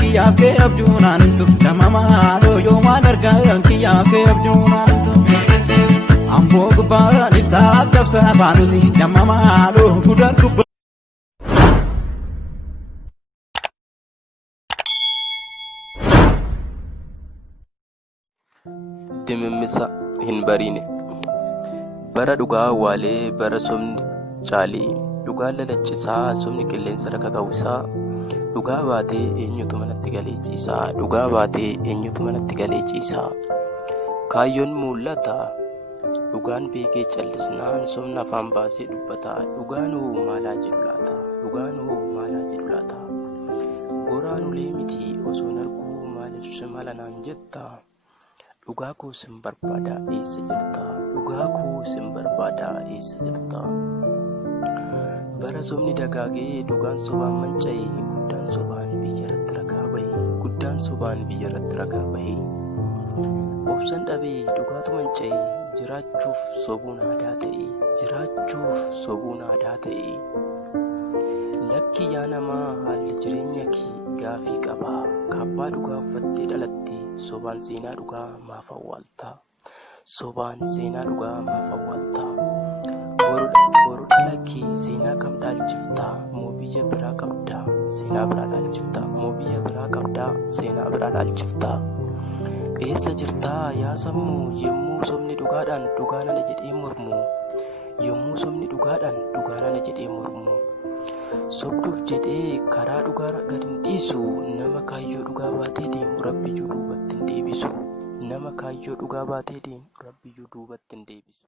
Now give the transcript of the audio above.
kiyyaaf kee abjuunantu nama maaloo yoo waan argaa kiyyaaf kee abjuunantu amboo gubbaa liftaa qabsa afaanuti nama maaloo guddaa gubbaa. Dimimisa hin bariine bara dhugaa waalee bara somni caalii dhugaa lalachisaa somni qilleensa rakka kawwisaa dhugaa baatee eenyutu manatti galee ciisaa dhugaa baatee eenyutu manatti galee ciisaa kaayyoon mul'ata dhugaan beekee callisnaan somna afaan baasee dubbata dhugaan hoo maalaa jedhu laata dhugaan hoo maalaa jedhu laata goraan ulee miti osoo arguu maaliif mala naan jetta. Dhugaa koo sin barbaada eessa jirta dhugaa koo sin barbaada eessa jirta bara somni dagaagee dhugaan sobaan manca'e guddaan sobaan biyyarratti ragaa bahe guddaan sobaan biyyarratti ragaa bahe obsan dhabee dhugaatu manca'e jiraachuuf sobuun aadaa ta'e jiraachuuf sobuun aadaa ta'e lakki yaa namaa haalli jireenya kee gaafii qaba kaabbaa dhugaa uffattee dhalatte sobaan seenaa dhugaa maaf awwaalta sobaan seenaa dhugaa maaf awwaalta boru dhalakee seenaa kam dhaalchifta moo biyya biraa qabda seenaa biraa dhaalchifta moo biyya biraa qabda seenaa biraa dhaalchifta eessa jirtaa yaa sammuu yommuu somni dhugaadhaan dhugaa nana jedhee mormu yommuu somni dhugaadhaan dhugaa nana jedhee mormu sobduuf jedhee karaa dhugaa gad hin dhiisu nama kaayyoo dhugaa baatee deemu rabbiyyuu duubatti hin deebisu nama kaayyoo dhugaa baatee deemu rabbiyyuu duubatti hin deebisu.